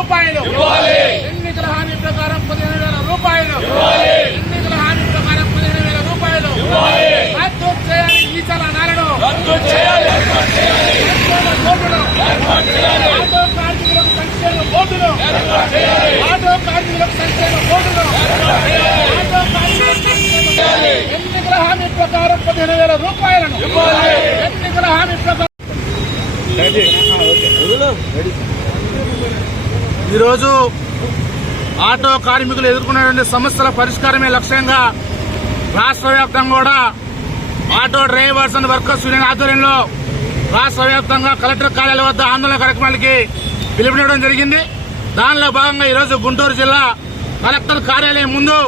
రూపాయలు ఎన్నికల హామీ ప్రకారం 15,000 రూపాయలు ఎన్నికల హామీ ప్రకారం 15,000 రూపాయలు రద్దు చేయాలి. ఈ చలనాలను రద్దు చేయాలి. ఆటో కార్మికులకు సంక్షేమ బోర్డును ఆటో కార్మికులకు సంక్షేమ బోర్డును ఆటో కార్మికులకు ఎన్నికల హామీ ప్రకారం 15,000 రూపాయలను ఎన్నికల హామీ ప్రకారం. ఈరోజు ఆటో కార్మికులు ఎదుర్కొనేటువంటి సమస్యల పరిష్కారమే లక్ష్యంగా రాష్ట్ర వ్యాప్తంగా కూడా auto drivers and workers union ఆధ్వర్యంలో రాష్ట్ర వ్యాప్తంగా కలెక్టర్ కార్యాలయం వద్ద ఆందోళన కార్యక్రమాలకి పిలుపునివ్వడం జరిగింది. దానిలో భాగంగా ఈరోజు గుంటూరు జిల్లా కలెక్టర్ కార్యాలయం ముందు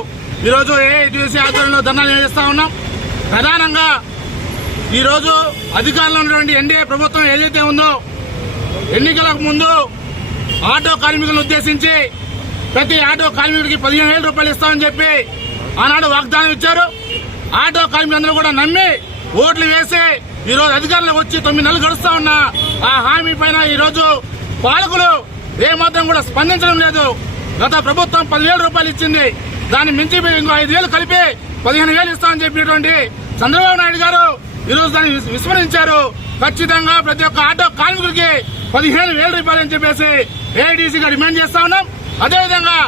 ఈరోజు ఏఐటీయూసీ ఆధ్వర్యంలో ధర్నాలు నిర్వహిస్తా ఉన్నాం. ప్రధానంగా ఈరోజు అధికారంలో ఉన్నటువంటి ఎన్డీఏ ప్రభుత్వం ఏదైతే ఉందో ఎన్నికలకు ముందు ఆటో కార్మికులను ఉద్దేశించి ప్రతి ఆటో కార్మికుడికి 15,000 రూపాయలు ఇస్తామని చెప్పి ఆనాడు వాగ్దానం ఇచ్చారు. ఆటో కార్మికులందరూ కూడా నమ్మి ఓట్లు వేసి ఈరోజు అధికారంలోకి వచ్చి 9 నెలలు గడుస్తా ఉన్నా ఆ హామీ పైన ఈరోజు పాలకులు ఏమాత్రం కూడా స్పందించడం లేదు. గత ప్రభుత్వం 10,000 రూపాయలు ఇచ్చింది, దాన్ని మించి ఇంకో 5,000 కలిపి 15,000 ఇస్తామని చెప్పినటువంటి చంద్రబాబు నాయుడు గారు ఈరోజు దాన్ని విస్మరించారు. ఖచ్చితంగా ప్రతి ఒక్క ఆటో కార్మికుడికి 15,000 రూపాయలు అని చెప్పేసి ఏఐటీసీగా డిమాండ్ చేస్తా ఉన్నాం. అదేవిధంగా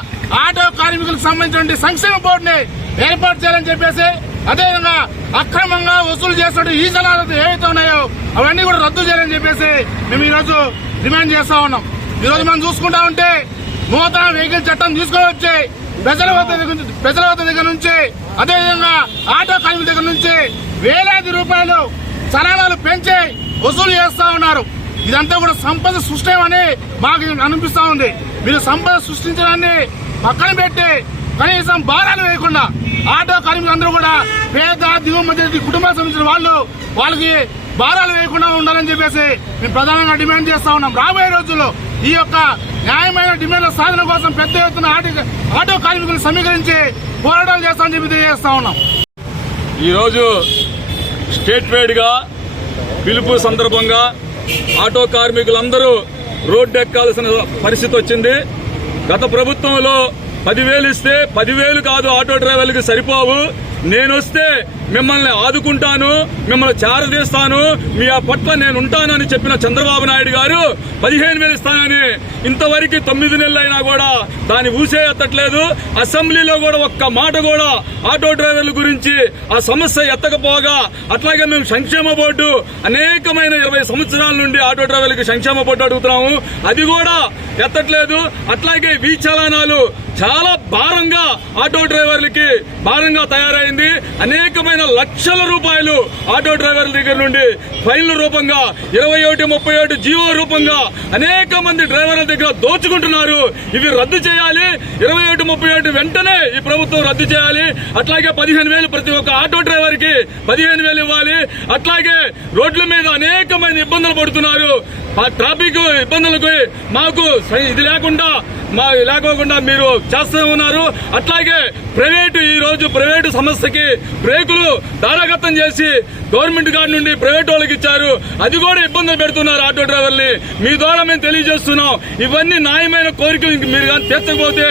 ఆటో కార్మికులకు సంబంధించిన సంక్షేమ బోర్డుని ఏర్పాటు చేయాలని చెప్పేసి, అదేవిధంగా అక్రమంగా వసూలు చేస్తున్న ఈ జనాలు ఏవైతే ఉన్నాయో అవన్నీ కూడా రద్దు చేయాలని చెప్పేసి మేము ఈరోజు డిమాండ్ చేస్తా ఉన్నాం. ఈరోజు మనం చూసుకుంటా ఉంటే నూతన వెహికల్ చట్టం తీసుకొని వచ్చి ప్రజల వద్ద దగ్గర నుంచి అదేవిధంగా ఆటో కార్మికుల దగ్గర నుంచి వేలాది రూపాయలు చలానాలు పెంచి వసూలు చేస్తా ఉన్నారు. ఇదంతా కూడా సంపద సృష్టిమని మాకు అనిపిస్తా ఉంది. మీరు సంపద సృష్టించడాన్ని పక్కన పెట్టి కనీసం భారాలు వేయకుండా ఆటో కార్మికులందరూ కూడా పేద దిగువ మధ్య కుటుంబాలకు సంబంధించిన వాళ్ళకి భారాలు వేయకుండా ఉండాలని చెప్పేసి మేము ప్రధానంగా డిమాండ్ చేస్తా ఉన్నాం. రాబోయే రోజుల్లో ఈ యొక్క న్యాయమైన డిమాండ్ల సాధన కోసం పెద్ద ఎత్తున ఆటో కార్మికులను సమీకరించి పోరాటాలు చేస్తామని చెప్పి తెలియజేస్తా ఉన్నాం. ఈరోజు స్టేట్ వైడ్ గా పిలుపు సందర్భంగా ఆటో కార్మికులందరూ రోడ్డు ఎక్కాల్సిన పరిస్థితి వచ్చింది. గత ప్రభుత్వంలో 10,000 ఇస్తే 10,000 కాదు ఆటో డ్రైవర్లకి సరిపోవు, నేనొస్తే మిమ్మల్ని ఆదుకుంటాను, మిమ్మల్ని చేరదీస్తాను, మీ ఆ పట్ల నేను ఉంటానని చెప్పిన చంద్రబాబు నాయుడు గారు 15,000 ఇస్తానని ఇంతవరకు 9 నెలలైనా కూడా దాన్ని ఊసే ఎత్తట్లేదు. అసెంబ్లీలో కూడా ఒక్క మాట కూడా ఆటో డ్రైవర్ల గురించి ఆ సమస్య ఎత్తకపోగా, అట్లాగే మేము సంక్షేమ బోర్డు అనేకమైన 20 సంవత్సరాల నుండి ఆటో డ్రైవర్లకి సంక్షేమ బోర్డు అడుగుతున్నాము, అది కూడా ఎత్తట్లేదు. అట్లాగే వీ చలానాలు చాలా భారంగా ఆటో డ్రైవర్లకి భారంగా తయారైంది. అనేకమైన లక్షల రూపాయలు ఆటో డ్రైవర్ల దగ్గర నుండి ఫైన్ల రూపంగా 21, 37 జీవో రూపంగా అనేక మంది డ్రైవర్ల దగ్గర దోచుకుంటున్నారు. ఇవి రద్దు చేయాలి. 21, 37 వెంటనే ఈ ప్రభుత్వం రద్దు చేయాలి. అట్లాగే 15,000 ప్రతి ఒక్క ఆటో డ్రైవర్ కి 15,000 ఇవ్వాలి. అట్లాగే రోడ్ల మీద అనేక మంది ఇబ్బందులు పడుతున్నారు. ట్రాఫిక్ ఇబ్బందులకు మాకు ఇది లేకోకుండా మీరు చేస్తూ ఉన్నారు. అట్లాగే ఈ రోజు ప్రైవేటు సంస్థకి బ్రేకులు దారాగతం చేసి గవర్నమెంట్ గారి నుండి ప్రైవేట్ వాళ్ళకి ఇచ్చారు, అది కూడా ఇబ్బందులు పెడుతున్నారు ఆటో డ్రైవర్ని. మీ ద్వారా మేము తెలియజేస్తున్నాం, ఇవన్నీ న్యాయమైన కోరికలు మీరు కానీ తీర్చకపోతే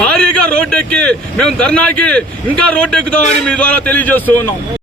భారీగా రోడ్డెక్కి మేము ధర్నాకి ఇంకా రోడ్డెక్కుతామని మీ ద్వారా తెలియజేస్తూ ఉన్నాం.